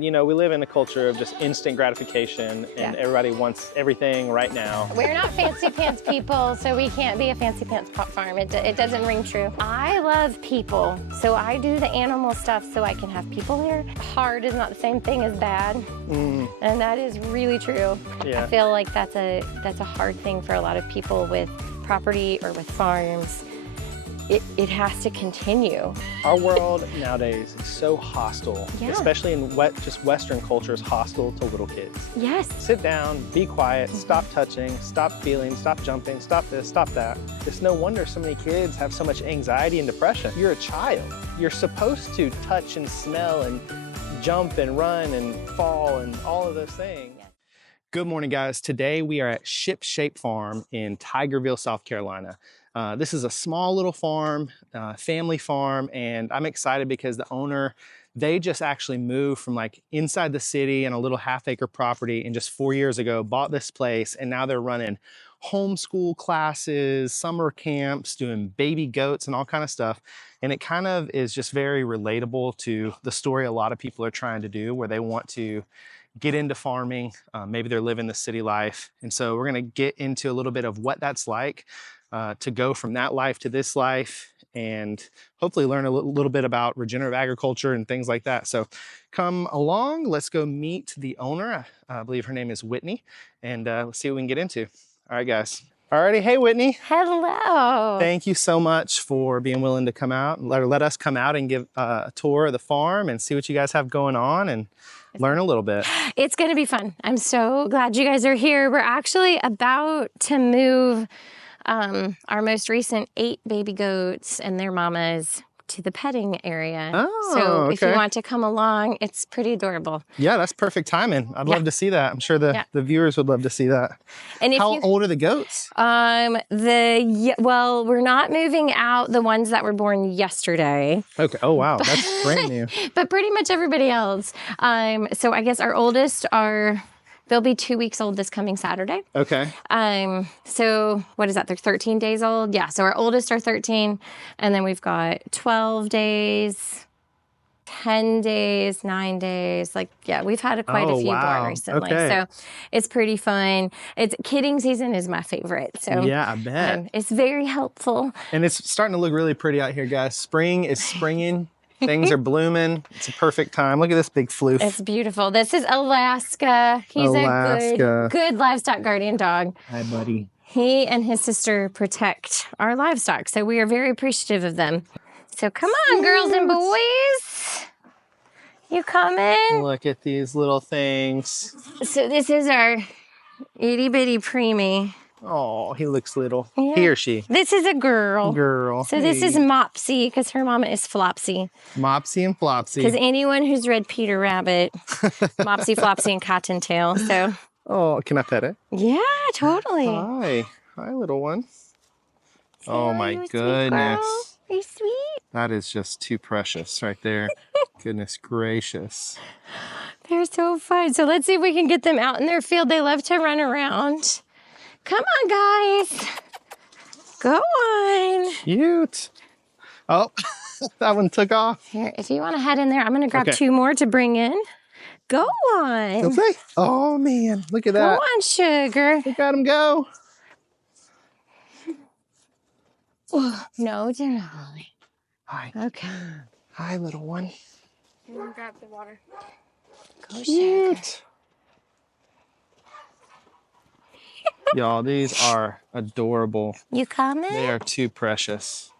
You know, we live in a culture of just instant gratification and everybody wants everything right now. We're not fancy pants people, so we can't be a fancy pants farm. It doesn't ring true. I love people, so I do the animal stuff so I can have people there. Hard is not the same thing as bad, and that is really true. Yeah. I feel like that's a hard thing for a lot of people with property or with farms. It has to continue. Our world nowadays is so hostile, especially in just Western cultures, hostile to little kids. Yes. Sit down, be quiet, stop touching, stop feeling, stop jumping, stop this, stop that. It's no wonder so many kids have so much anxiety and depression. You're a child. You're supposed to touch and smell and jump and run and fall and all of those things. Good morning, guys. Today we are at Shipshape Farm in Tigerville, South Carolina. This is a small little farm, family farm, and I'm excited because the owner, they just actually moved from like inside the city and a little half-acre property, and just 4 years ago bought this place, and now they're running homeschool classes, summer camps, doing baby goats and all kind of stuff. And it kind of is just very relatable to the story a lot of people are trying to do, where they want to get into farming. Maybe they're living the city life. And so we're gonna get into a little bit of what that's like to go from that life to this life, and hopefully learn a little bit about regenerative agriculture and things like that. So come along, let's go meet the owner. I believe her name is Whitney, and let's see what we can get into. All right, guys. Alrighty, hey Whitney. Hello. Thank you so much for being willing to come out and let us come out and give a tour of the farm and see what you guys have going on and learn a little bit. It's going to be fun. I'm so glad you guys are here. We're actually about to move our most recent 8 baby goats and their mamas to the petting area. Oh, so if you okay. want to come along, it's pretty adorable. Yeah, that's perfect timing. I'd love to see that. I'm sure the viewers would love to see that. And if How old are the goats? well, we're not moving out the ones that were born yesterday. Okay. Oh, wow. That's brand new. But pretty much everybody else. So I guess our oldest they'll be 2 weeks old this coming Saturday. Okay. So what is that? They're 13 days old. Yeah. So our oldest are 13, and then we've got 12 days, 10 days, 9 days. We've had quite a few born recently. Okay. So it's pretty fun. Kidding season is my favorite. So yeah, I bet. it's very helpful. And it's starting to look really pretty out here, guys. Spring is springing. Things are blooming. It's a perfect time. Look at this big floof. It's beautiful. This is Alaska. He's a good livestock guardian dog. Hi, buddy. He and his sister protect our livestock, so we are very appreciative of them. So come on, girls and boys. You coming? Look at these little things. So this is our itty bitty preemie. Oh, he looks little. Yeah. He or she? This is a girl. Girl. So this is Mopsy, because her mama is Flopsy. Mopsy and Flopsy. Because anyone who's read Peter Rabbit, Mopsy, Flopsy, and Cottontail. So. Oh, can I pet it? Yeah, totally. Hi. Hi, little one. Oh, my you goodness. Are you sweet? That is just too precious right there. Goodness gracious. They're so fun. So let's see if we can get them out in their field. They love to run around. Come on, guys. Go on. Cute. Oh, that one took off. Here, if you want to head in there, I'm going to grab 2 more to bring in. Go on. Okay. Oh, man. Look at that. Go on, sugar. Look at him go. No, generally. Hi. Okay. Hi, little one. I'm going to grab the water. Go, sugar. Cute. Y'all, these are adorable. You coming? They are too precious.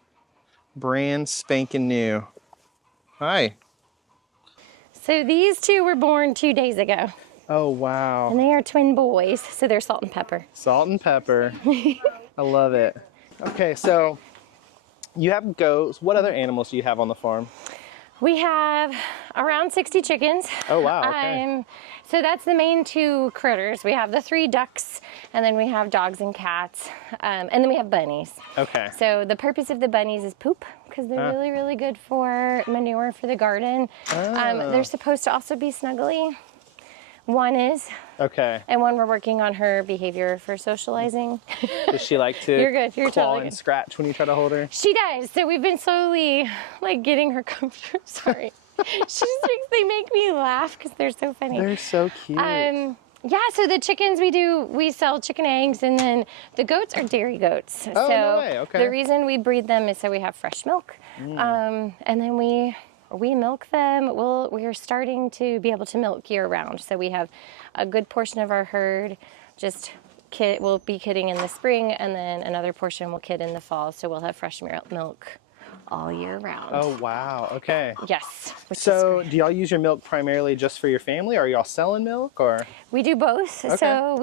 Brand spanking new. Hi. So these 2 were born 2 days ago. Oh, wow. And they are twin boys, so they're salt and pepper. Salt and pepper. I love it. Okay, so you have goats. What other animals do you have on the farm? We have around 60 chickens. Oh, wow. Okay. So that's the main 2 critters. We have the 3 ducks, and then we have dogs and cats, and then we have bunnies. Okay. So the purpose of the bunnies is poop, because they're really, really good for manure for the garden. They're supposed to also be snuggly. One is. Okay. And one we're working on her behavior for socializing. Does she like to You're good. You're claw totally and good. scratch when you try to hold her? She does. So we've been slowly getting her comfortable. Sorry. They make me laugh because they're so funny. They're so cute. Yeah, so the chickens we sell chicken eggs, and then the goats are dairy goats. Oh, so no way. Okay. The reason we breed them is so we have fresh milk, and then we milk them. We are starting to be able to milk year round. So we have a good portion of our herd will be kidding in the spring, and then another portion will kid in the fall. So we'll have fresh milk all year round. Oh, wow. Okay. Yes. So do y'all use your milk primarily just for your family? Or are y'all selling milk, or? We do both. Okay. So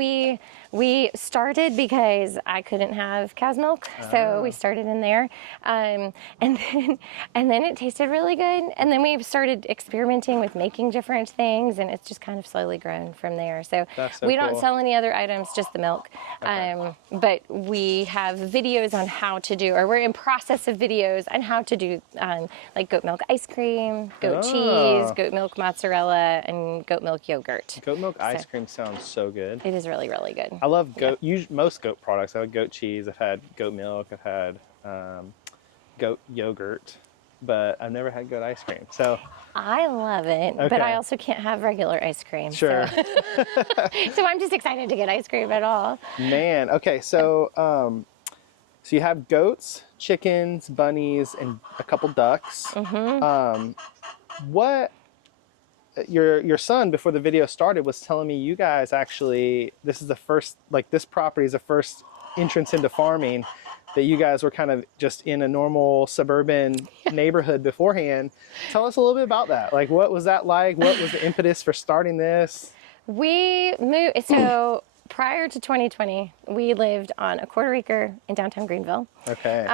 we started because I couldn't have cow's milk, so we started in there, and then it tasted really good, and then we started experimenting with making different things, and it's just kind of slowly grown from there. So, That's so we don't cool. sell any other items, just the milk. But we have videos on how to do, or we're in process of videos on how to do like goat milk ice cream, goat cheese, goat milk mozzarella, and goat milk yogurt. Goat milk ice cream sounds so good. It is really, really good. I love goat. Most goat products. I've had goat cheese. I've had goat milk. I've had goat yogurt, but I've never had goat ice cream. So I love it, but I also can't have regular ice cream. Sure. So, so I'm just excited to get ice cream at all. Man. Okay. So so you have goats, chickens, bunnies, and a couple ducks. What? Your son, before the video started, was telling me you guys actually, this is the first, like this property is the first entrance into farming, that you guys were kind of just in a normal suburban neighborhood beforehand. Tell us a little bit about that. Like, what was that like? What was the impetus for starting this? We moved, so prior to 2020, we lived on a 1/4 acre in downtown Greenville. Okay.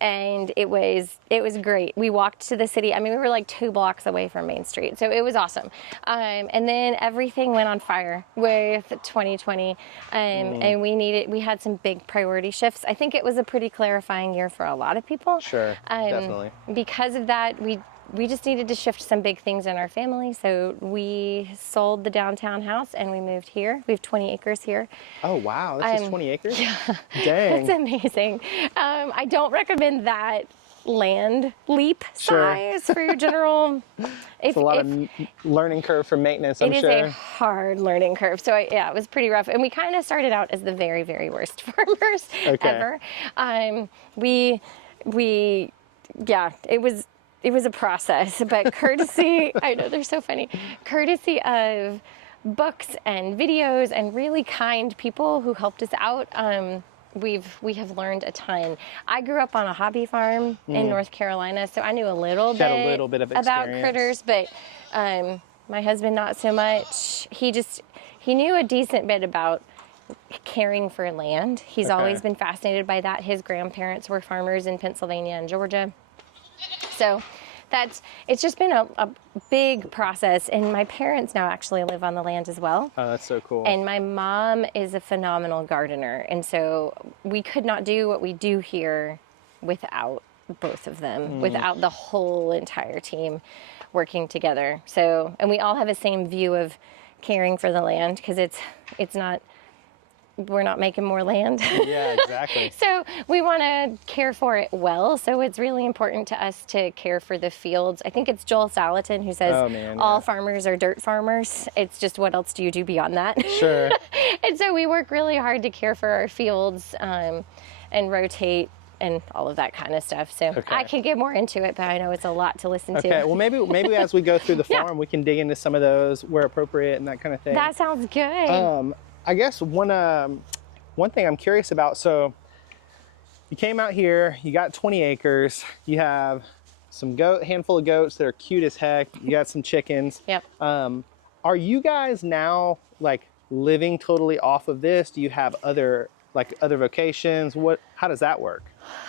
And it was great. We walked to the city. I mean, we were like 2 blocks away from Main Street, so it was awesome. And then everything went on fire with 2020, and we had some big priority shifts. I think it was a pretty clarifying year for a lot of people. Sure, definitely. Because of that, we just needed to shift some big things in our family. So we sold the downtown house and we moved here. We have 20 acres here. Oh, wow. This is 20 acres? Yeah. Dang. It's amazing. I don't recommend that land leap Sure. size for your general. It's a lot of learning curve for maintenance, I'm It is sure. a hard learning curve. So it was pretty rough. And we kind of started out as the very, very worst farmers ever. It was a process, but courtesy, I know they're so funny, courtesy of books and videos and really kind people who helped us out, we have learned a ton. I grew up on a hobby farm in North Carolina, so I knew a little bit of about experience. critters, but my husband not so much. He knew a decent bit about caring for land. He's always been fascinated by that. His grandparents were farmers in Pennsylvania and Georgia. So it's just been a big process, and my parents now actually live on the land as well. Oh, that's so cool. And my mom is a phenomenal gardener, and so we could not do what we do here without both of them, without the whole entire team working together. So, and we all have the same view of caring for the land, because we're not making more land. Yeah, exactly. So we want to care for it well. So it's really important to us to care for the fields. I think it's Joel Salatin who says all farmers are dirt farmers. It's just, what else do you do beyond that? Sure. And so we work really hard to care for our fields and rotate and all of that kind of stuff. So I could get more into it, but I know it's a lot to listen to. Okay, well maybe as we go through the farm, we can dig into some of those where appropriate and that kind of thing. That sounds good. I guess one thing I'm curious about, so you came out here, you got 20 acres, you have some handful of goats that are cute as heck, you got some chickens. Yep. Are you guys now like living totally off of this? Do you have other vocations? How does that work?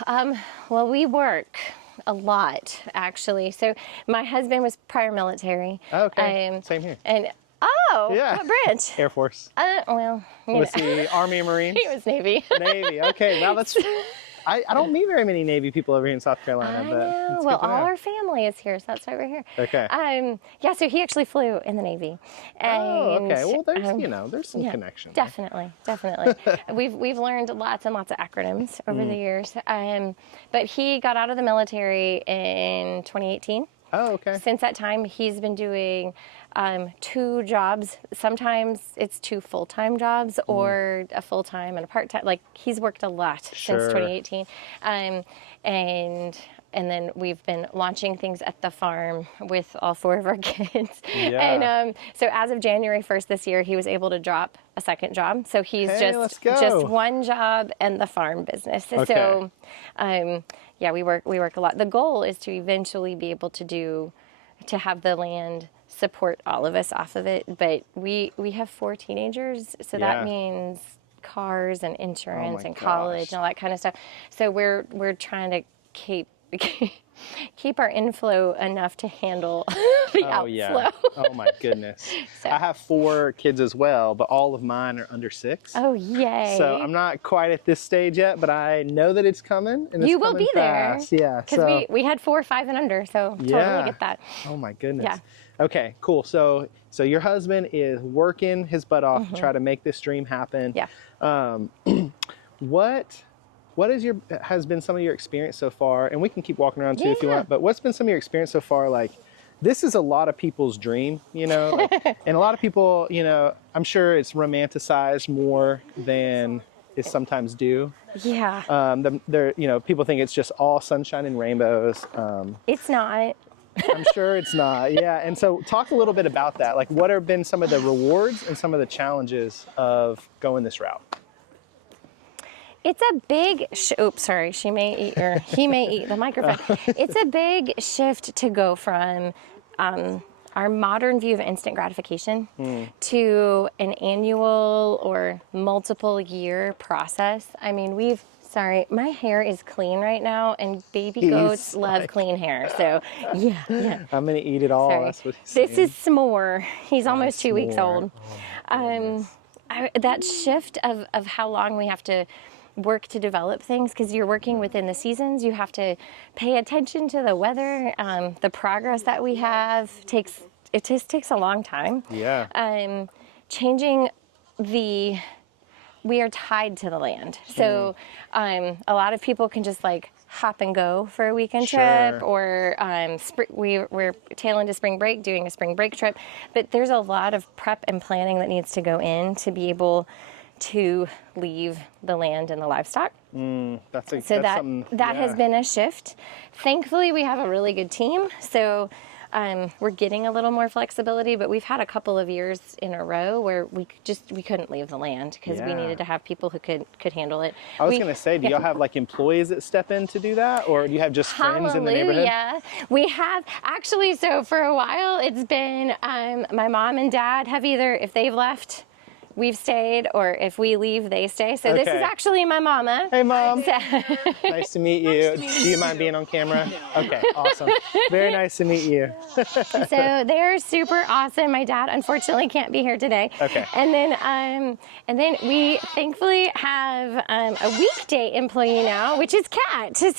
Well, we work a lot, actually. So my husband was prior military. Okay, same here. And yeah. What branch? Air Force. Well, Was he Army and Marines? he was Navy. Navy. Okay, now that's. I don't meet very many Navy people over here in South Carolina. I but know. it's Well, good to all know. our family is here, so that's why we're here. Okay. Yeah, so he actually flew in the Navy. And, okay. Well, there's some connection. Definitely. We've learned lots and lots of acronyms over the years. But he got out of the military in 2018. Oh, okay. Since that time, he's been doing 2 jobs. Sometimes it's 2 full-time jobs or a full-time and a part-time. Like, he's worked a lot since 2018. And then we've been launching things at the farm with all 4 of our kids. Yeah. And so as of January 1st this year, he was able to drop a second job. So he's just 1 job and the farm business. Okay. So yeah, we work a lot. The goal is to eventually be able to have the land support all of us off of it. But we have 4 teenagers, so that means cars and insurance and college and all that kind of stuff. So we're trying to keep our inflow enough to handle the outflow. Yeah. Oh my goodness. So. I have 4 kids as well, but all of mine are under 6. Oh, yay. So I'm not quite at this stage yet, but I know that it's coming. And you it's will be fast. there. Yeah. Because we had 4, 5, and under, so totally get that. Oh my goodness. Yeah. Okay, cool. So your husband is working his butt off to try to make this dream happen. Yeah. What has been some of your experience so far? And we can keep walking around too if you want, but what's been some of your experience so far? Like, this is a lot of people's dream, you know, and a lot of people, you know, I'm sure it's romanticized more than is sometimes due. Yeah. You know, people think it's just all sunshine and rainbows. It's not. I'm sure it's not. Yeah. And so talk a little bit about that. Like, what have been some of the rewards and some of the challenges of going this route? It's a big, oops, sorry, he may eat the microphone. It's a big shift to go from our modern view of instant gratification to an annual or multiple year process. I mean, sorry, my hair is clean right now, and baby goats love clean hair. So, yeah. I'm going to eat it all. Sorry. That's what he's This saying. is S'more. He's almost 2 weeks old. That shift of how long we have to work to develop things, because you're working within the seasons, you have to pay attention to the weather. The progress that we have just takes a long time. Yeah. We are tied to the land. So a lot of people can just like hop and go for a weekend trip, or we're tail into spring break doing a spring break trip. But there's a lot of prep and planning that needs to go in to be able to leave the land and the livestock. That has been a shift. Thankfully, we have a really good team, so we're getting a little more flexibility, but we've had a couple of years in a row where we couldn't leave the land because we needed to have people who could handle it. I was going to say, do y'all have like employees that step in to do that, or do you have just friends in the neighborhood? Yeah, we have actually. So for a while, it's been my mom and dad have either, if they've left, we've stayed, or if we leave, they stay. So this is actually my mama. Hey, Mom. Nice to meet you. Do you mind being on camera? Okay, awesome. Very nice to meet you. So they're super awesome. My dad unfortunately can't be here today. Okay. And then we thankfully have a weekday employee now, which is Kat. So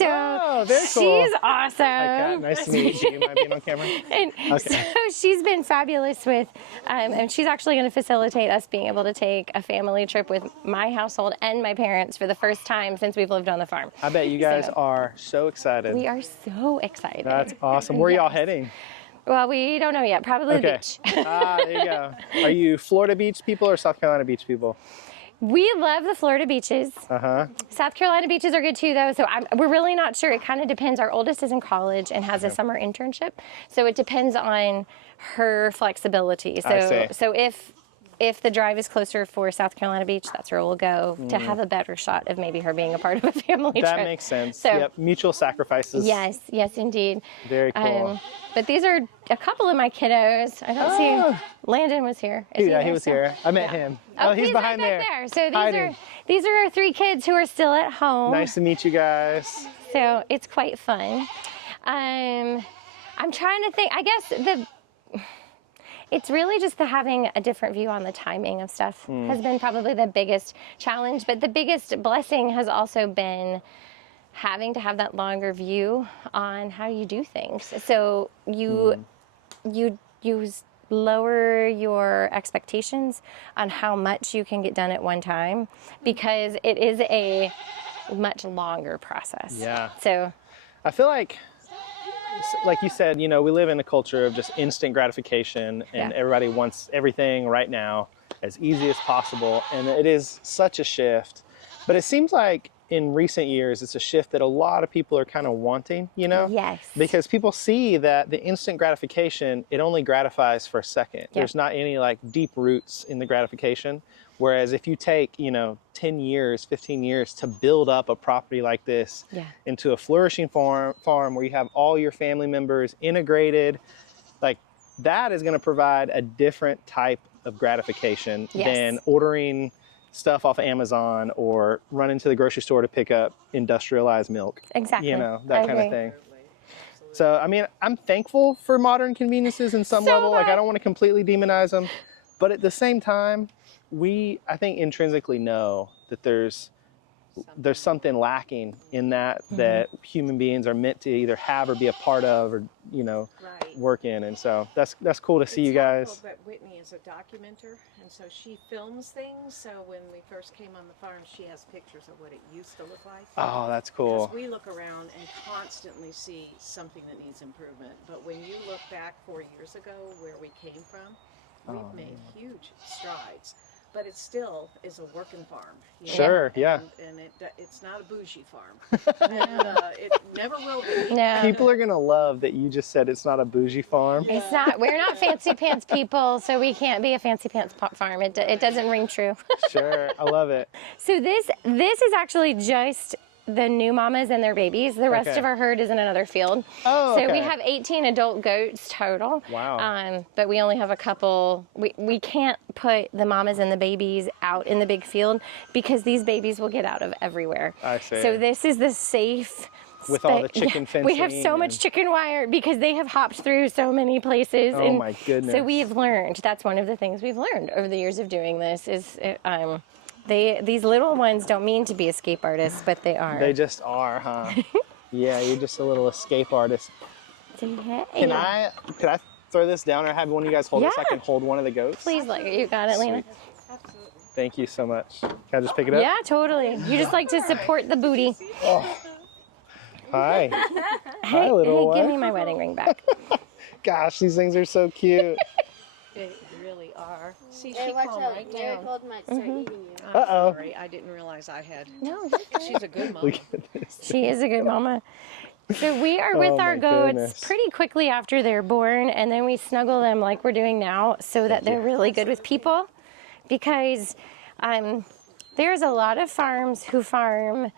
very cool. She's awesome. Hi, Kat. Nice to meet you. Do you mind being on camera? And so she's been fabulous with, and she's actually going to facilitate us being able to take a family trip with my household and my parents for the first time since we've lived on the farm. I bet you guys are so excited. We are so excited. That's awesome. Where are y'all heading? Well, we don't know yet. Probably the beach. There you go. Are you Florida beach people or South Carolina beach people? We love the Florida beaches. South Carolina beaches are good too, though. So we're really not sure. It kind of depends. Our oldest is in college and has a summer internship, so it depends on her flexibility. So if the drive is closer for South Carolina Beach, that's where we'll go to have a better shot of maybe her being a part of a family trip. That makes sense. So, mutual sacrifices. Yes, indeed. Very cool. But these are a couple of my kiddos. I don't see. Landon was here. He was here. I met him. Oh, he's behind there. So these are our 3 kids who are still at home. Nice to meet you guys. So it's quite fun. I'm trying to think. I guess it's really just having a different view on the timing of stuff has been probably the biggest challenge. But the biggest blessing has also been having to have that longer view on how you do things. So you lower your expectations on how much you can get done at one time, because it is a much longer process. Yeah. So I feel like like you said, you know, we live in a culture of just instant gratification, and Yeah. everybody wants everything right now as easy as possible. And it is such a shift. But it seems like in recent years, it's a shift that a lot of people are kind of wanting, you know? Yes. Because people see that the instant gratification, it only gratifies for a second. There's not any like deep roots in the gratification. Whereas if you take, you know, 10 years, 15 years to build up a property like this into a flourishing farm where you have all your family members integrated, like that is going to provide a different type of gratification than ordering stuff off Amazon or running to the grocery store to pick up industrialized milk. Exactly. You know, that kind of thing. So, I mean, I'm thankful for modern conveniences in some level. Like, I don't want to completely demonize them. But at the same time, I think, intrinsically know that there's something lacking in that that human beings are meant to either have or be a part of, or, you know, work in. And so that's cool to see you guys. But Whitney is a documenter, and so she films things. So when we first came on the farm, she has pictures of what it used to look like. Oh, that's cool. Because we look around and constantly see something that needs improvement. But when you look back 4 years ago where we came from, we've made huge strides. But it still is a working farm. You know? And it's not a bougie farm. And it never will be. No. People are going to love that you just said it's not a bougie farm. It's not. We're not fancy pants people, so we can't be a fancy pants farm. It doesn't ring true. Sure, I love it. So this is actually just the new mamas and their babies. The rest of our herd is in another field. Oh, okay. So we have 18 adult goats total. Wow. But we only have a couple. We can't put the mamas and the babies out in the big field because these babies will get out of everywhere. I see. So this is the safe. With all the chicken fencing. We have so much chicken wire because they have hopped through so many places. Oh my goodness. So we've learned. That's one of the things we've learned over the years of doing this is these little ones don't mean to be escape artists, but they are. They just are, huh? Yeah, you're just a little escape artist. Can I throw this down or have one of you guys hold it so I can hold one of the goats? Please, you got it, Lena. Absolutely. Thank you so much. Can I just pick it up? Yeah, totally. You just like to support the booty. Oh. Hi. Hey, little one. give me my wedding ring back. Gosh, these things are so cute. They really are. See, Hey, she watch calmed out. right Mary down. Gold might start eating you. I'm Uh-oh. sorry. I didn't realize I had. No, She's a good mom. Look at this. she is a good mama. So we are with our my goats goodness. pretty quickly after they're born, and then we snuggle them like we're doing now so that they're really good with people. Because there's a lot of farms who farm,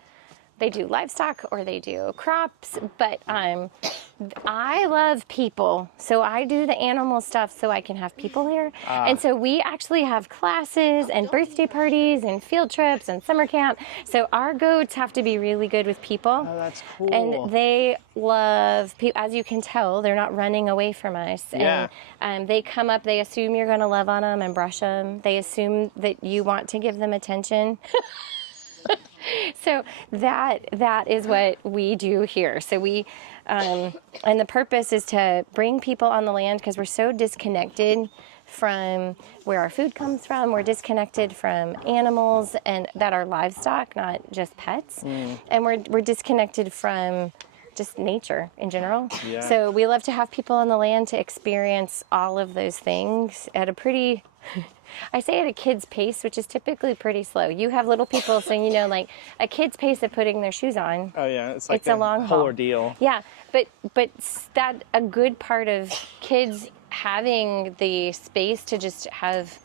they do livestock or they do crops, but I love people, so I do the animal stuff so I can have people there. And so we actually have classes and birthday parties and field trips and summer camp. So our goats have to be really good with people. Oh, that's cool. And they love people. As you can tell, they're not running away from us. Yeah. And they come up, they assume you're going to love on them and brush them. They assume that you want to give them attention. So that is what we do here. So we, and the purpose is to bring people on the land because we're so disconnected from where our food comes from. We're disconnected from animals and that are livestock, not just pets. And we're disconnected from just nature in general. Yeah. So we love to have people on the land to experience all of those things at a pretty, I say at a kid's pace, which is typically pretty slow. You have little people, so you know, like a kid's pace of putting their shoes on. Oh yeah, it's like It's a long whole haul. ordeal. Yeah, but that a good part of kids having the space to just have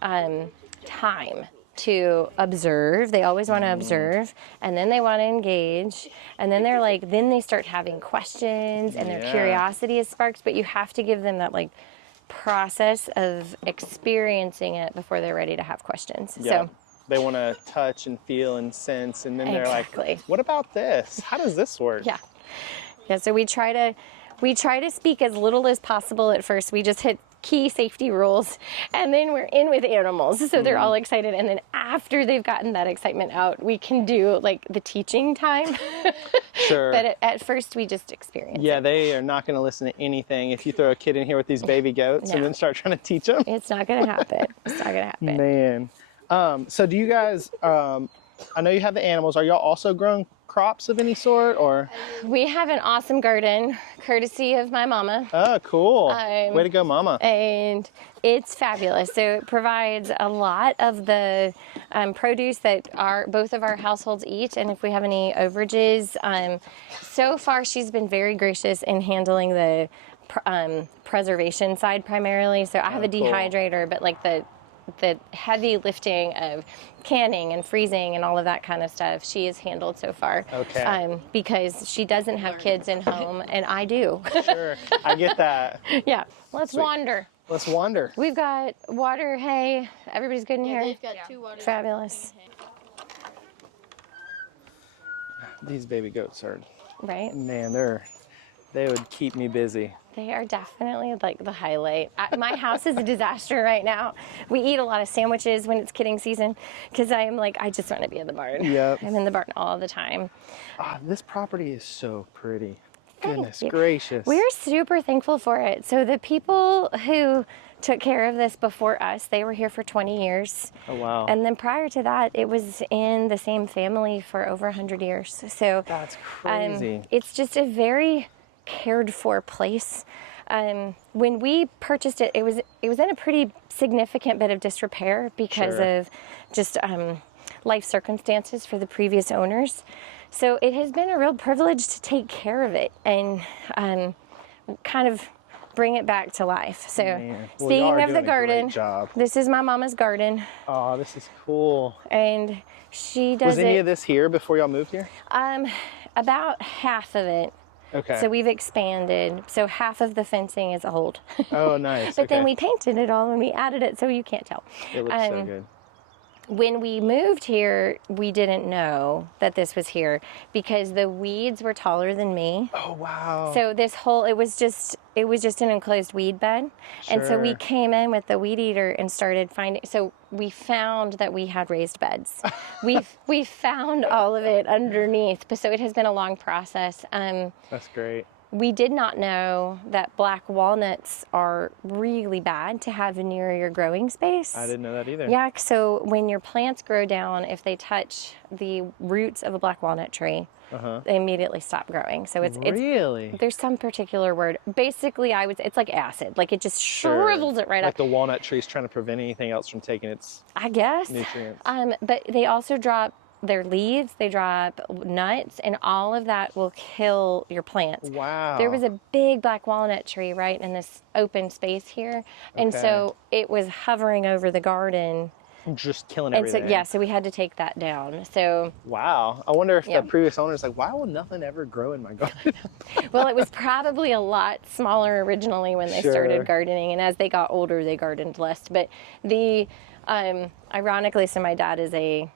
time to observe. They always want to observe, and then they want to engage, and then then they start having questions, and their curiosity is sparked. But you have to give them that like process of experiencing it before they're ready to have questions. Yeah. So They want to touch and feel and sense, and then they're Exactly. like, what about this? How does this work? yeah, so we try to speak as little as possible at first. We just hit key safety rules, and then we're in with animals, so they're all excited, and then after they've gotten that excitement out, we can do like the teaching time. Sure. But at first we just experience Yeah, it. they are not going to listen to anything if you throw a kid in here with these baby goats and No. then start trying to teach them. It's not gonna happen. It's not gonna happen. Man. So do you guys, I know you have the animals. Are y'all also growing crops of any sort, or? We have an awesome garden, courtesy of my mama. Oh, cool. Way to go, mama. And it's fabulous. So it provides a lot of the produce that both of our households eat. And if we have any overages, so far she's been very gracious in handling the preservation side primarily. So I have a dehydrator, but like the heavy lifting of canning and freezing and all of that kind of stuff she has handled so far. Okay. Because she doesn't have kids in home and I do. Sure, I get that. Yeah, let's wander. Let's wander. We've got water, hay. Everybody's good in here. They've got 2 waters. Fabulous. These baby goats are, Right? man, they would keep me busy. They are definitely like the highlight. My house is a disaster right now. We eat a lot of sandwiches when it's kidding season because I'm like, I just want to be in the barn. Yep. I'm in the barn all the time. This property is so pretty. Goodness you. gracious. We're super thankful for it. So the people who took care of this before us, they were here for 20 years. Oh, wow. And then prior to that, it was in the same family for over 100 years. So That's crazy. it's just a very cared for place. When we purchased it, it was in a pretty significant bit of disrepair because Sure. of just life circumstances for the previous owners. So it has been a real privilege to take care of it and kind of bring it back to life. So Man. Well, speaking y'all are of the doing a great garden, job. this is my mama's garden, Oh, this is cool. and she does Was any it of this here before y'all moved here? about half of it. Okay. So we've expanded. So half of the fencing is old. Oh, nice. But okay. then we painted it all and we added it so you can't tell. It looks so good. When we moved here, we didn't know that this was here because the weeds were taller than me. Oh, wow. So this whole, it was just an enclosed weed bed. And so we Sure. came in with the weed eater and started finding, so we found that we had raised beds. we found all of it underneath, but so it has been a long process. That's great. We did not know that black walnuts are really bad to have near your growing space. I didn't know that either. Yeah, so when your plants grow down, if they touch the roots of a black walnut tree, they immediately stop growing. So it's Really? there's some particular word. Basically, it's like acid. Like it just shrivels it right like up. the walnut tree's trying to prevent anything else from taking its I guess. nutrients. But they also drop their leaves, they drop nuts, and all of that will kill your plants. Wow. There was a big black walnut tree right in this open space here, and Okay. so it was hovering over the garden. Just killing And so, everything. yeah, so we had to take that down. So, Wow. I wonder if Yeah. the previous owner's like, why will nothing ever grow in my garden? well, it was probably a lot smaller originally when they Sure. started gardening, and as they got older, they gardened less. But ironically, so my dad is a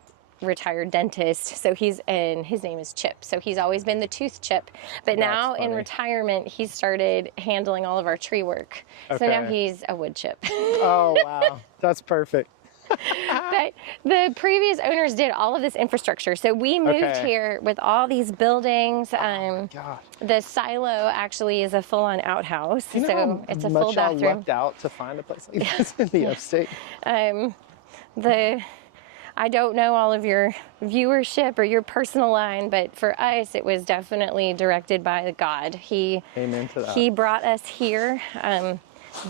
retired dentist, so his name is Chip. So he's always been the tooth chip. But now in funny. retirement, he's started handling all of our tree work. So now Okay. he's a wood chip. Oh, wow. That's perfect. But the previous owners did all of this infrastructure. So we moved Okay. here with all these buildings. Gosh. The silo actually is a full-on outhouse. You know so how it's a much full y'all bathroom. lucked out to find a place like this in the upstate? I don't know all of your viewership or your personal line, but for us, it was definitely directed by God. Amen to that. He brought us here,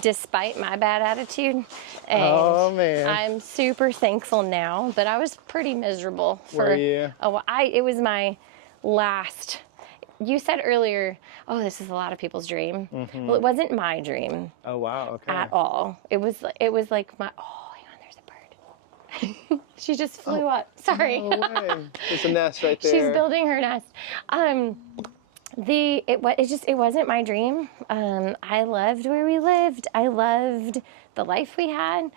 despite my bad attitude. And Oh, man. I'm super thankful now, but I was pretty miserable for Were you? a while. It was my last. You said earlier, oh, this is a lot of people's dream. Mm-hmm. Well, it wasn't my dream Oh, wow. Okay. at all. It was like my, oh, hang on, there's a bird. She just flew up. Sorry. No way. There's a nest right there. She's building her nest. It wasn't my dream. I loved where we lived. I loved the life we had.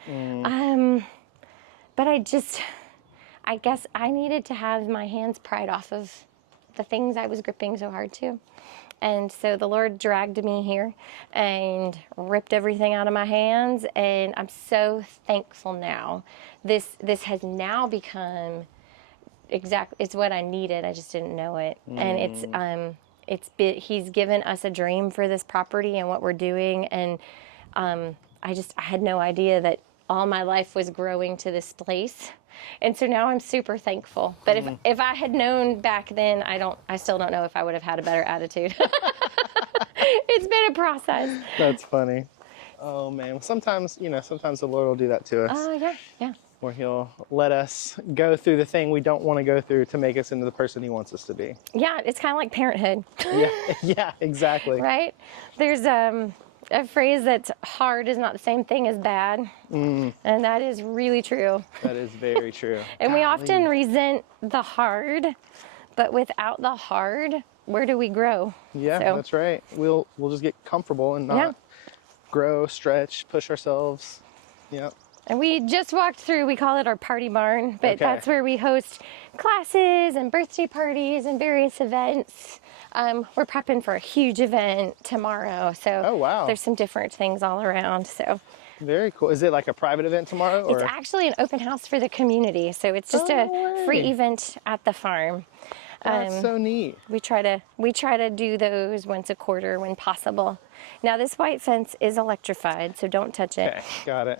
But I guess I needed to have my hands pried off of the things I was gripping so hard to. And so the Lord dragged me here and ripped everything out of my hands. And I'm so thankful now. This has now become it's what I needed. I just didn't know it. And he's given us a dream for this property and what we're doing. And I had no idea that all my life was growing to this place. And so now I'm super thankful. But if I had known back then, I still don't know if I would have had a better attitude. It's been a process. That's funny. Oh man, sometimes the Lord will do that to us. Oh, yeah. Where he'll let us go through the thing we don't want to go through to make us into the person he wants us to be. Yeah, it's kind of like parenthood. Yeah, exactly. Right? There's a phrase that's hard is not the same thing as bad. And that is really true. That is very true. And we often resent the hard, but without the hard, where do we grow? Yeah, So- that's right. We'll just get comfortable and not grow, stretch, push ourselves. Yep. And we just walked through, we call it our party barn, but Okay. that's where we host classes and birthday parties and various events. We're prepping for a huge event tomorrow, so Oh, wow. there's some different things all around. So Very cool. Is it like a private event tomorrow? Or? it's actually an open house for the community, so it's just Oh, a no free way. event at the farm. That's so neat. We try to do those once a quarter when possible. Now this white fence is electrified, so don't touch it. Okay, got it.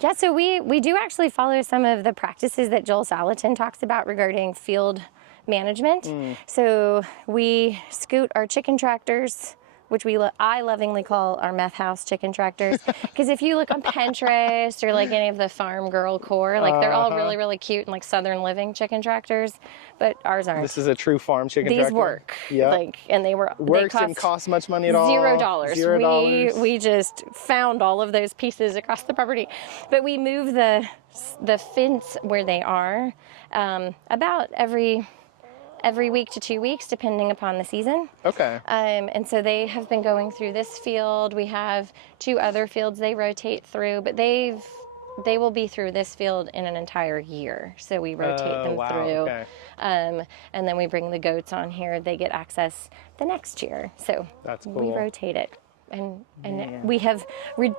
Yeah, so we do actually follow some of the practices that Joel Salatin talks about regarding field management. So we scoot our chicken tractors, which I lovingly call our meth house chicken tractors, because if you look on Pinterest or like any of the farm girl core, like they're all really, really cute and like Southern living chicken tractors, but ours aren't. This is a true farm chicken These tractor? work. Yeah. Like, and they Didn't cost much money at all? $0. $0. We just found all of those pieces across the property, but we move the fence where they are about every week to 2 weeks, depending upon the season. Okay. And so they have been going through this field. We have 2 other fields they rotate through, but they will be through this field in an entire year. So we rotate them wow, through. okay. And then we bring the goats on here. They get access the next year. So That's we cool. rotate it. And we have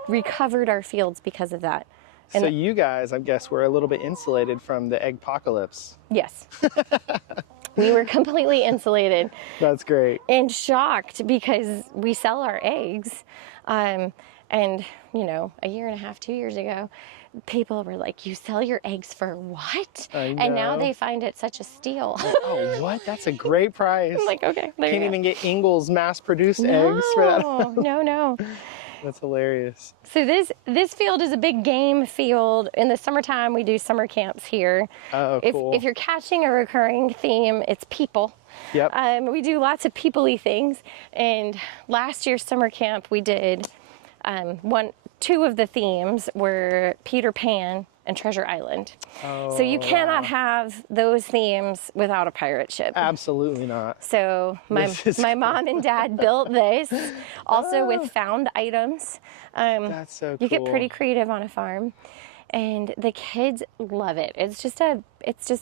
recovered our fields because of that. And So you guys, I guess, were a little bit insulated from the egg-pocalypse. yes. We were completely insulated. That's great. And shocked because we sell our eggs. And, a year and a half, 2 years ago, people were like, you sell your eggs for what? I And now know. they find it such a steal. Oh, what? That's a great price. I'm like, okay, there Can't you even get Ingles mass-produced go. eggs for that. No. That's hilarious. So this field is a big game field. In the summertime, we do summer camps here. Oh, cool. If you're catching a recurring theme, it's people. Yep. We do lots of people-y things. And last year's summer camp, we did 2 of the themes were Peter Pan and Treasure Island. So you cannot have those themes without a pirate ship. Absolutely not. So This is my mom and dad built this, also with found items. That's so cool. You get pretty creative on a farm, and the kids love it. It's just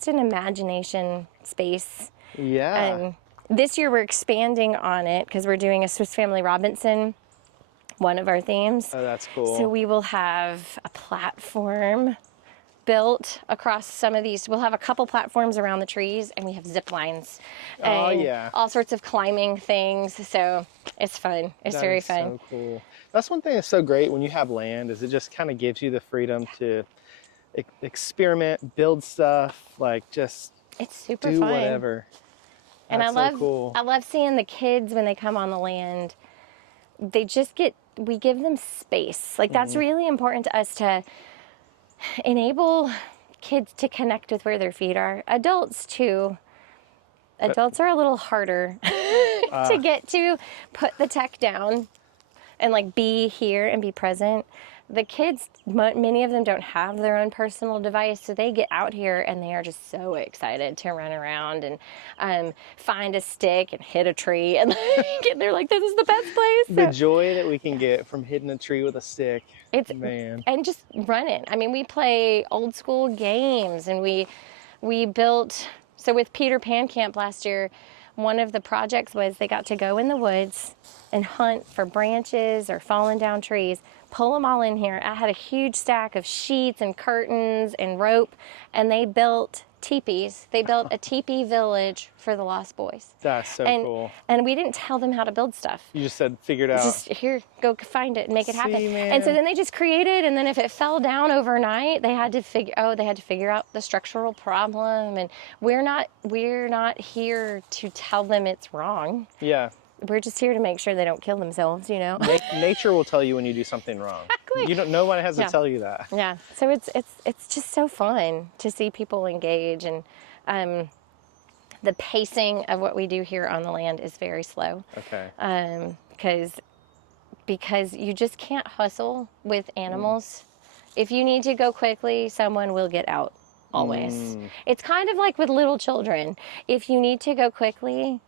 an imagination space. Yeah. This year we're expanding on it because we're doing a Swiss Family Robinson, one of our themes. Oh, that's cool. So we will have a platform built across some of these. We'll have a couple platforms around the trees, and we have zip lines Oh, and yeah. all sorts of climbing things. So it's fun. It's That very is fun. So cool. That's one thing that's so great when you have land is it just kind of gives you the freedom to experiment, build stuff, like just It's super do fun. whatever. And That's so cool. I love seeing the kids when they come on the land. We give them space. Like that's really important to us to enable kids to connect with where their feet are. Adults too. Adults are a little harder to get to put the tech down and like be here and be present. The kids, many of them don't have their own personal device, so they get out here and they are just so excited to run around and find a stick and hit a tree, and they're like, "This is the best place." The joy that we can get from hitting a tree with a stick. And just running. I mean, we play old school games, and we built. So with Peter Pan Camp last year, one of the projects was they got to go in the woods and hunt for branches or fallen down trees, pull them all in here. I had a huge stack of sheets and curtains and rope, and they built teepees. They built a teepee village for the Lost Boys. That's so cool. And we didn't tell them how to build stuff. You just said, figure it out. Just here, go find it and make it happen. Man. And so then they just created, and then if it fell down overnight, they had to figure out the structural problem. And we're not here to tell them it's wrong. Yeah. We're just here to make sure they don't kill themselves, you know. Nature will tell you when you do something wrong. Exactly. Nobody has to tell you that. Yeah. So it's just so fun to see people engage, and the pacing of what we do here on the land is very slow. Okay. Because you just can't hustle with animals. If you need to go quickly, someone will get out always. It's kind of like with little children. If you need to go quickly,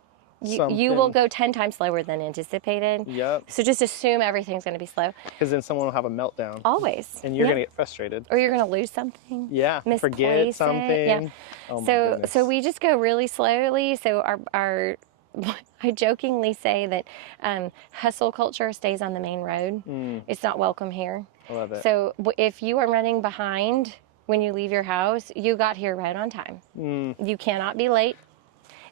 you will go 10 times slower than anticipated. Yep. So just assume everything's going to be slow. Because then someone will have a meltdown. Always. And you're going to get frustrated. Or you're going to lose something. Yeah. Misplace Forget something. Yeah. Oh my goodness. So we just go really slowly. So I jokingly say that hustle culture stays on the main road. It's not welcome here. I love it. So if you are running behind when you leave your house, you got here right on time. You cannot be late.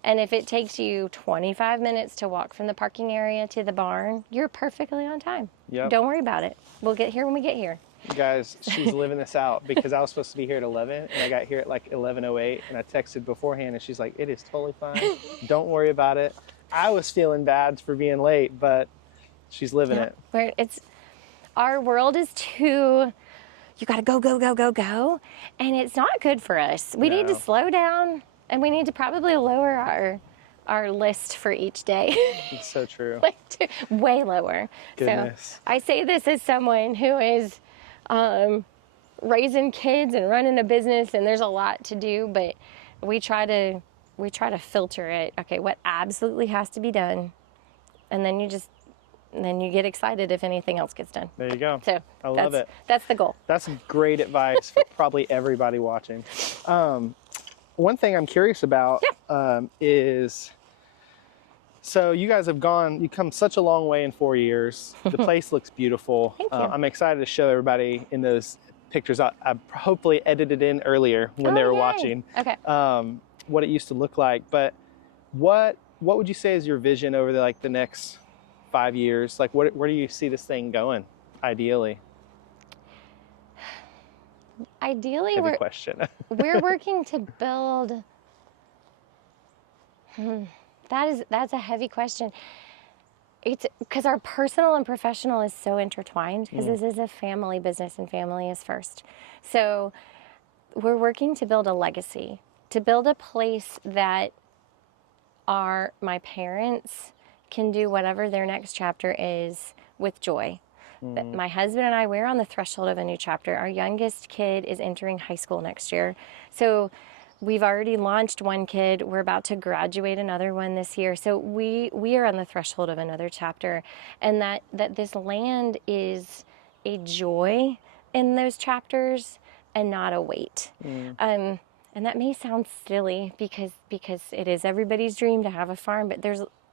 And if it takes you 25 minutes to walk from the parking area to the barn, you're perfectly on time. Yep. Don't worry about it. We'll get here when we get here. You guys, she's living this out, because I was supposed to be here at 11 and I got here at like 11:08, and I texted beforehand and she's like, it is totally fine. Don't worry about it. I was feeling bad for being late, but she's living it. Our world is too, you got to go, go, go, go, go. And it's not good for us. We need to slow down. And we need to probably lower our list for each day. It's so true. Way lower. Goodness. So I say this as someone who is raising kids and running a business, and there's a lot to do, but we try to filter it. Okay, what absolutely has to be done, and then you get excited if anything else gets done. There you go. So I love it. That's the goal. That's great advice for probably everybody watching. One thing I'm curious about is, so you guys have you've come such a long way in 4 years. The place looks beautiful. Thank you. I'm excited to show everybody in those pictures. I hopefully edited in earlier when they were watching. Okay. What it used to look like. But what would you say is your vision over the next 5 years? Like where do you see this thing going, ideally? Ideally, Heavy question. we're working to build. That's a heavy question. It's because our personal and professional is so intertwined, because this is a family business and family is first. So we're working to build a legacy, to build a place that my parents can do whatever their next chapter is with joy. My husband and I, we're on the threshold of a new chapter. Our youngest kid is entering high school next year. So we've already launched one kid. We're about to graduate another one this year. So we are on the threshold of another chapter. And that this land is a joy in those chapters and not a weight. And that may sound silly because it is everybody's dream to have a farm, but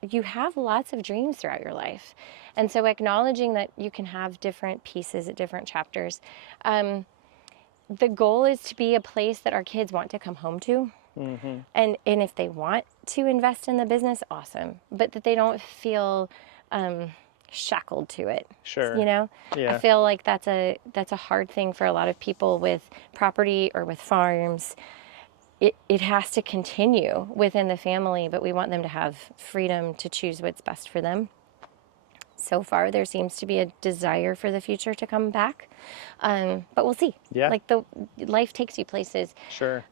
you have lots of dreams throughout your life. And so acknowledging that you can have different pieces at different chapters. The goal is to be a place that our kids want to come home to. And if they want to invest in the business, awesome. But that they don't feel shackled to it. Sure. You know? Yeah. I feel like that's a hard thing for a lot of people with property or with farms. It has to continue within the family, but we want them to have freedom to choose what's best for them. So far, there seems to be a desire for the future to come back, but we'll see. Yeah. Like life takes you places. Sure.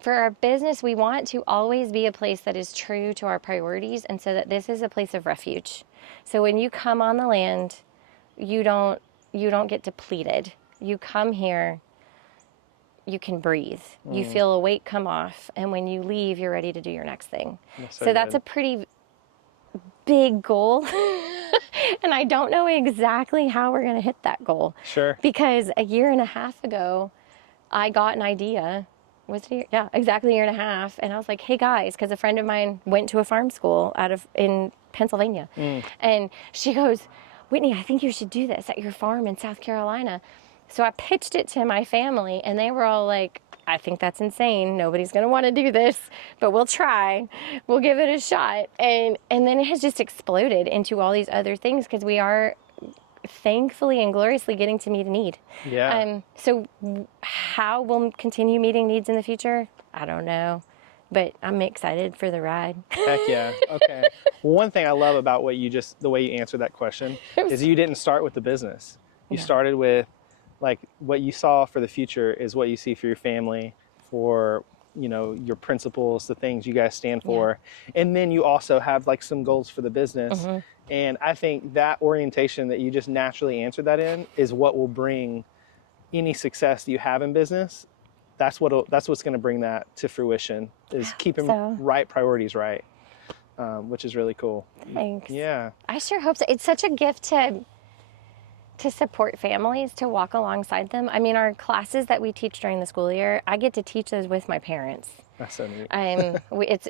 For our business, we want to always be a place that is true to our priorities, and so that this is a place of refuge. So when you come on the land, you don't get depleted. You come here, you can breathe. You feel a weight come off, and when you leave, you're ready to do your next thing. So that's a pretty big goal. And I don't know exactly how we're going to hit that goal. Sure. Because a year and a half ago, I got an idea. Was it a year? Yeah, exactly a year and a half. And I was like, hey guys, because a friend of mine went to a farm school in Pennsylvania. And she goes, Whitney, I think you should do this at your farm in South Carolina. So I pitched it to my family, and they were all like, I think that's insane. Nobody's going to want to do this, but we'll try. We'll give it a shot. And then it has just exploded into all these other things because we are thankfully and gloriously getting to meet a need. Yeah. So how we'll continue meeting needs in the future, I don't know. But I'm excited for the ride. Heck yeah. Okay. Well, one thing I love about the way you answered that question is you didn't start with the business. You started with, like, what you saw for the future is what you see for your family, for, you know, your principles, the things you guys stand for. Yeah. And then you also have like some goals for the business. Mm-hmm. And I think that orientation that you just naturally answered that in is what will bring any success that you have in business. That's what's going to bring that to fruition, is keeping right priorities right, which is really cool. Thanks. Yeah. I sure hope so. It's such a gift to support families, to walk alongside them. I mean, our classes that we teach during the school year, I get to teach those with my parents. That's so neat.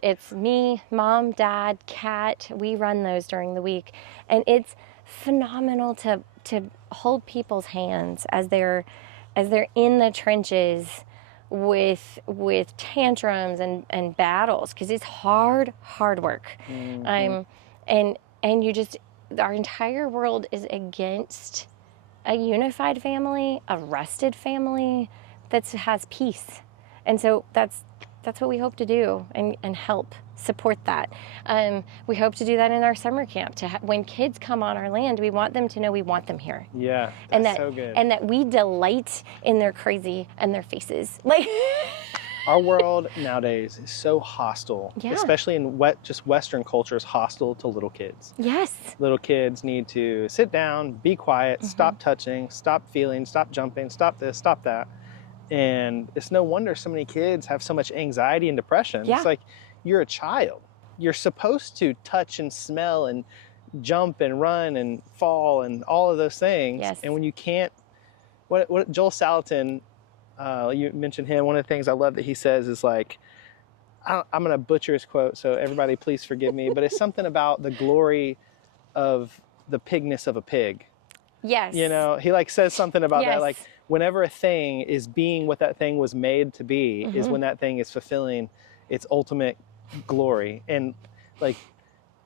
It's me, mom, dad, cat. We run those during the week, and it's phenomenal to hold people's hands as they're in the trenches with tantrums and battles, because it's hard work. Mm-hmm. And you just, our entire world is against a unified family, a rested family that has peace. And so that's what we hope to do, and help support that. We hope to do that in our summer camp. When kids come on our land, we want them to know we want them here. Yeah, that's so good. And that we delight in their crazy and their faces. Like our world nowadays is so hostile, especially in just Western cultures, hostile to little kids. Yes. Little kids need to sit down, be quiet, stop touching, stop feeling, stop jumping, stop this, stop that. And it's no wonder so many kids have so much anxiety and depression. Yeah. It's like, you're a child. You're supposed to touch and smell and jump and run and fall and all of those things. Yes. And when you can't, what Joel Salatin, you mentioned him, one of the things I love that he says is like, I'm going to butcher his quote, so everybody please forgive me, but it's something about the glory of the pigness of a pig. Yes. You know, he like says something about that, like, whenever a thing is being what that thing was made to be, is when that thing is fulfilling its ultimate glory. And like,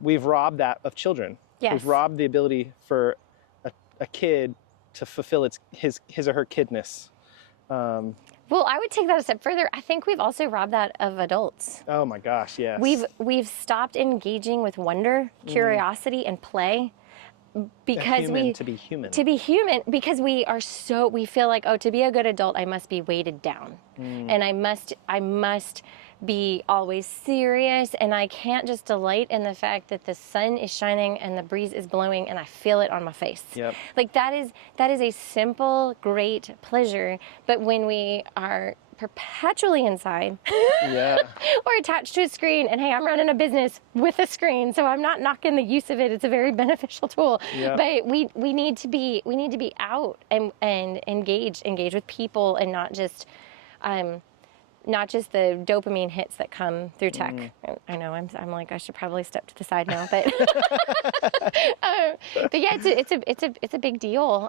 we've robbed that of children. Yes. We've robbed the ability for a kid to fulfill his or her kidness. Well, I would take that a step further. I think we've also robbed that of adults. Oh my gosh, yes. We've stopped engaging with wonder, curiosity, and play. Because to be human, because we feel like, oh, to be a good adult, I must be weighted down, and I must be always serious, and I can't just delight in the fact that the sun is shining and the breeze is blowing and I feel it on my face. Yep. Like that is a simple, great pleasure. But when we are perpetually inside or attached to a screen, and hey, I'm running a business with a screen, so I'm not knocking the use of it. It's a very beneficial tool. But we need to be out and engage with people, and not just the dopamine hits that come through tech. I know I'm like, I should probably step to the side now, but but yeah, it's a big deal.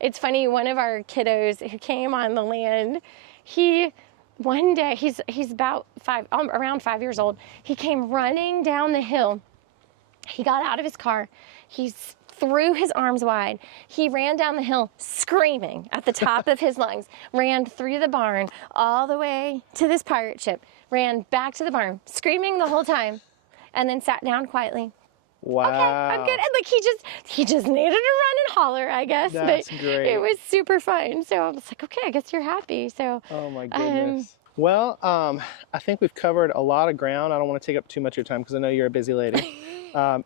It's funny, one of our kiddos who came on the land, one day, he's about around 5 years old. He came running down the hill. He got out of his car. He threw his arms wide. He ran down the hill screaming at the top of his lungs, ran through the barn all the way to this pirate ship, ran back to the barn, screaming the whole time, and then sat down quietly. Wow. Okay, I'm good. And like, he just needed to run and holler, I guess. That's great. It was super fun. So I was like, okay, I guess you're happy. So. Oh my goodness. Well, I think we've covered a lot of ground. I don't want to take up too much of your time because I know you're a busy lady.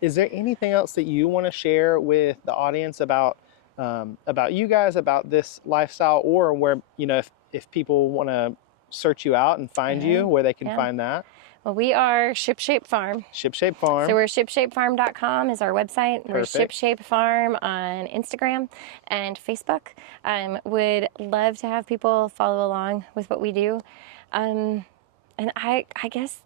Is there anything else that you want to share with the audience about you guys, about this lifestyle, or where, you know, if people want to search you out and find you, where they can find that? Well, we are Shipshape Farm. Shipshape Farm. So we're shipshapefarm.com is our website. Perfect. We're Shipshape Farm on Instagram and Facebook. Would love to have people follow along with what we do. And I guess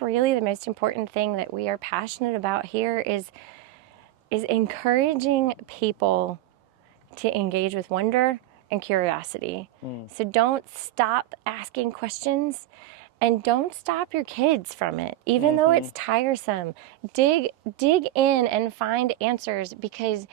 really the most important thing that we are passionate about here is is encouraging people to engage with wonder and curiosity. So don't stop asking questions, and don't stop your kids from it, even though it's tiresome. Dig in and find answers, because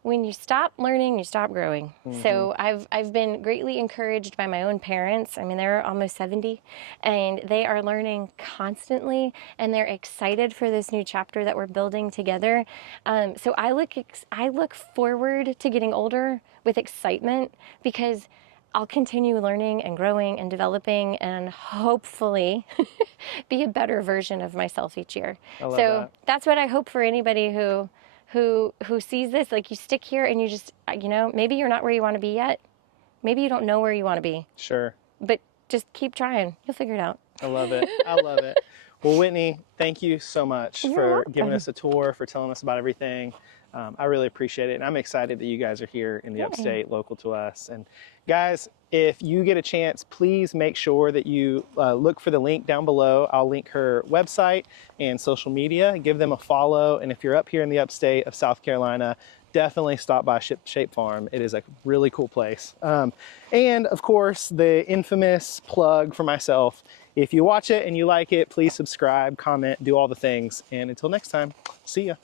when you stop learning, you stop growing. So I've been greatly encouraged by my own parents. I mean, they're almost 70, and they are learning constantly, and they're excited for this new chapter that we're building together. So I look forward to getting older with excitement, because I'll continue learning and growing and developing, and hopefully be a better version of myself each year. I love So that. that's what I hope for anybody who sees this. Like, you stick here and you just, maybe you're not where you want to be yet. Maybe you don't know where you want to be, Sure. but just keep trying. You'll figure it out. I love it. I love it. Well, Whitney, thank you so much You're for welcome. giving us a tour, for telling us about everything. I really appreciate it. And I'm excited that you guys are here in the Yay. upstate, local to us. And guys, if you get a chance, please make sure that you look for the link down below. I'll link her website and social media. Give them a follow. And if you're up here in the upstate of South Carolina, definitely stop by Shipshape Farm. It is a really cool place. And of course, the infamous plug for myself. If you watch it and you like it, please subscribe, comment, do all the things. And until next time, see ya.